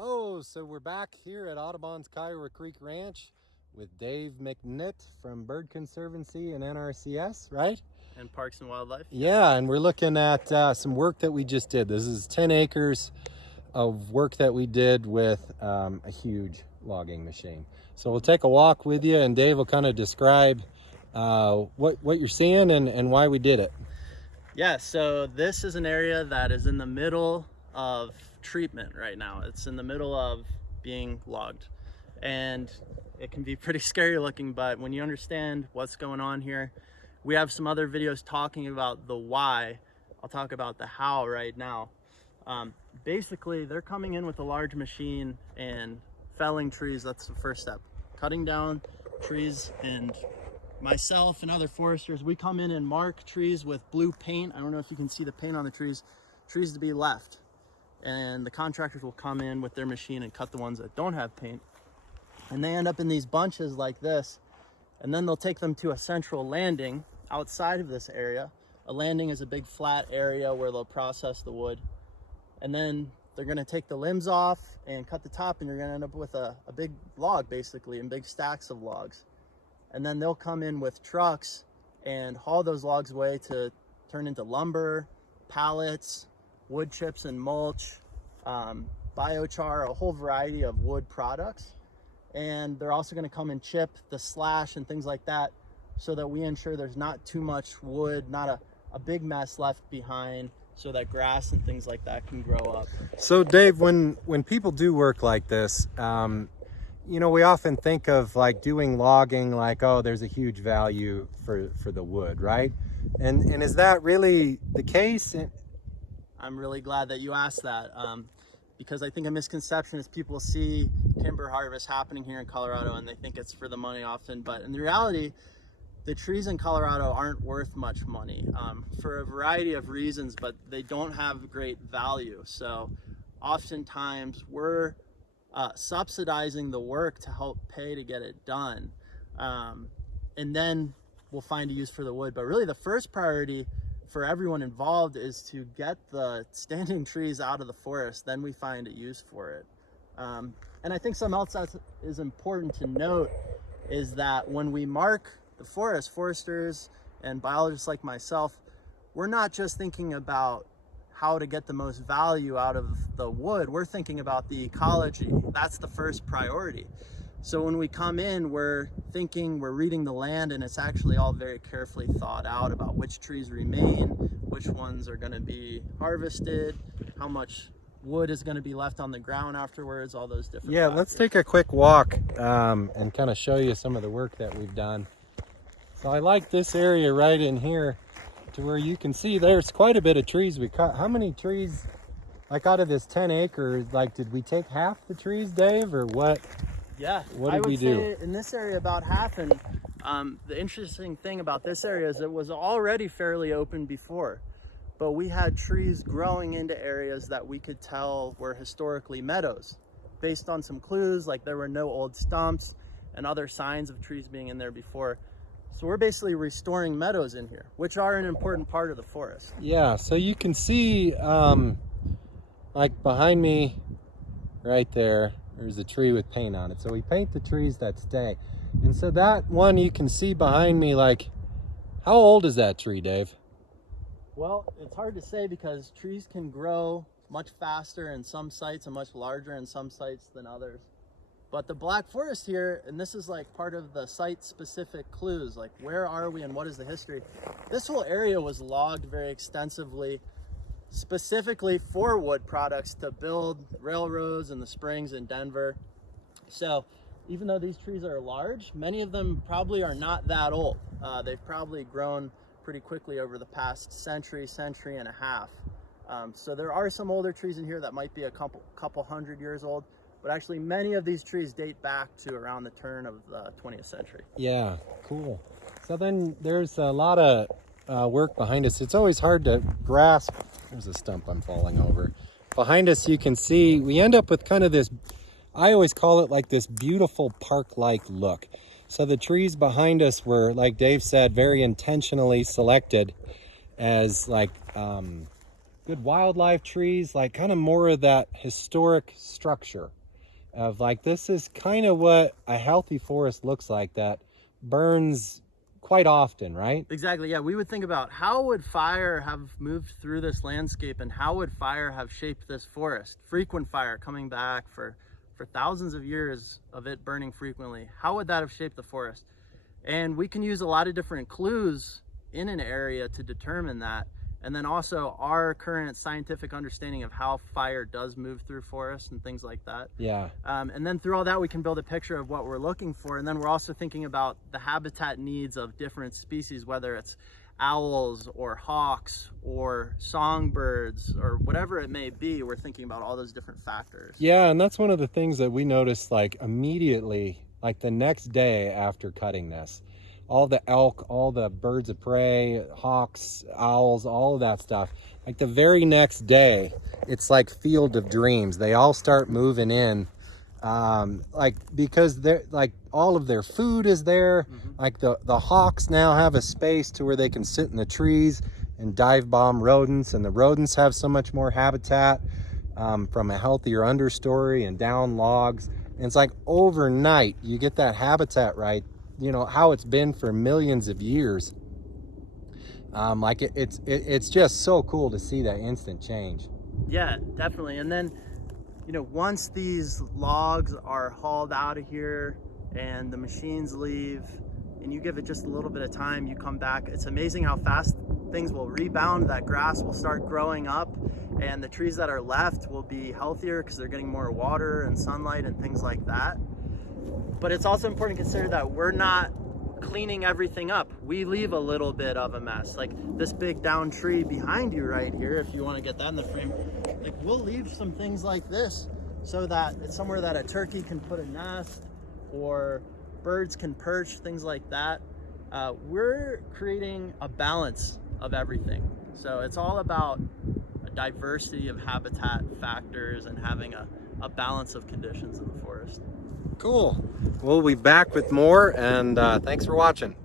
Hello, so we're back here at Audubon's Kiowa Creek Ranch with Dave McNitt from Bird Conservancy and NRCS, right? And Parks and Wildlife. Yeah, and we're looking at some work that we just did. This is 10 acres of work that we did with a huge logging machine. So we'll take a walk with you, and Dave will kind of describe what you're seeing and why we did it. Yeah, so this is an area that is in the middle of treatment right now. It's in the middle of being logged, and it can be pretty scary looking, but when you understand what's going on here, we have some other videos talking about the why. I'll talk about the how right now. Basically, they're coming in with a large machine and felling trees. That's the first step, cutting down trees. And myself and other foresters, we come in and mark trees with blue paint. I don't know if you can see the paint on the trees to be left. And the contractors will come in with their machine and cut the ones that don't have paint. And they end up in these bunches like this. And then they'll take them to a central landing outside of this area. A landing is a big flat area where they'll process the wood. And then they're gonna take the limbs off and cut the top, and you're gonna end up with a big log basically, and big stacks of logs. And then they'll come in with trucks and haul those logs away to turn into lumber, pallets, wood chips and mulch, biochar, a whole variety of wood products. And they're also going to come and chip the slash and things like that, so that we ensure there's not too much wood, not a big mess left behind, so that grass and things like that can grow up. So Dave, when people do work like this, you know, we often think of like doing logging like, oh, there's a huge value for the wood, right? And is that really the case? I'm really glad that you asked that, because I think a misconception is people see timber harvest happening here in Colorado and they think it's for the money often, but in reality, the trees in Colorado aren't worth much money for a variety of reasons, but they don't have great value. So oftentimes we're subsidizing the work to help pay to get it done, and then we'll find a use for the wood. But really the first priority for everyone involved is to get the standing trees out of the forest. Then we find a use for it. And I think something else that is important to note is that when we mark the forest, foresters and biologists like myself, we're not just thinking about how to get the most value out of the wood. We're thinking about the ecology. That's the first priority. So when we come in, we're thinking, we're reading the land, and it's actually all very carefully thought out about which trees remain, which ones are going to be harvested, how much wood is going to be left on the ground afterwards, all those different factors. Let's take a quick walk and kind of show you some of the work that we've done. So I like this area right in here to where you can see there's quite a bit of trees we cut. How many trees, like out of this 10 acres, like did we take half the trees, Dave, or what? Yeah, what did we do? I would say in this area about half. And the interesting thing about this area is it was already fairly open before, but we had trees growing into areas that we could tell were historically meadows based on some clues, like there were no old stumps and other signs of trees being in there before. So we're basically restoring meadows in here, which are an important part of the forest. Yeah, so you can see like behind me right there's a tree with paint on it. So we paint the trees that stay. And so that one you can see behind me, like, how old is that tree, Dave? Well, it's hard to say because trees can grow much faster in some sites and much larger in some sites than others. But the Black Forest here, and this is like part of the site-specific clues, like where are we and what is the history? This whole area was logged very extensively, specifically for wood products to build railroads and the springs in Denver. So even though these trees are large, many of them probably are not that old. They've probably grown pretty quickly over the past century and a half. So there are some older trees in here that might be a couple hundred years old, but actually many of these trees date back to around the turn of the 20th century. Yeah, cool. So then there's a lot of work behind us. It's always hard to grasp. There's a stump I'm falling over. Behind us you can see we end up with kind of this, I always call it like this beautiful park-like look. So the trees behind us were, like Dave said, very intentionally selected as like good wildlife trees, like kind of more of that historic structure of like, this is kind of what a healthy forest looks like that burns quite often, right? Exactly, yeah. We would think about how would fire have moved through this landscape and how would fire have shaped this forest? Frequent fire coming back for thousands of years of it burning frequently. How would that have shaped the forest? And we can use a lot of different clues in an area to determine that. And then also our current scientific understanding of how fire does move through forests and things like that. Yeah. And then through all that, we can build a picture of what we're looking for. And then we're also thinking about the habitat needs of different species, whether it's owls or hawks or songbirds or whatever it may be. We're thinking about all those different factors. Yeah, and that's one of the things that we noticed like immediately, like the next day after cutting this. All the elk, all the birds of prey, hawks, owls, all of that stuff. Like the very next day, it's like Field of Dreams. They all start moving in, like because they're like all of their food is there. Like the hawks now have a space to where they can sit in the trees and dive bomb rodents, and the rodents have so much more habitat from a healthier understory and down logs. And it's like overnight you get that habitat right. You know how it's been for millions of years. Like it's just so cool to see that instant change. Yeah, definitely. And then, you know, once these logs are hauled out of here and the machines leave and you give it just a little bit of time, you come back, it's amazing how fast things will rebound. That grass will start growing up and the trees that are left will be healthier because they're getting more water and sunlight and things like that. But it's also important to consider that we're not cleaning everything up. We leave a little bit of a mess. Like this big down tree behind you right here, if you want to get that in the frame, like we'll leave some things like this so that it's somewhere that a turkey can put a nest or birds can perch, things like that. We're creating a balance of everything. So it's all about a diversity of habitat factors and having a balance of conditions in the forest. Cool. We'll be back with more, and thanks for watching.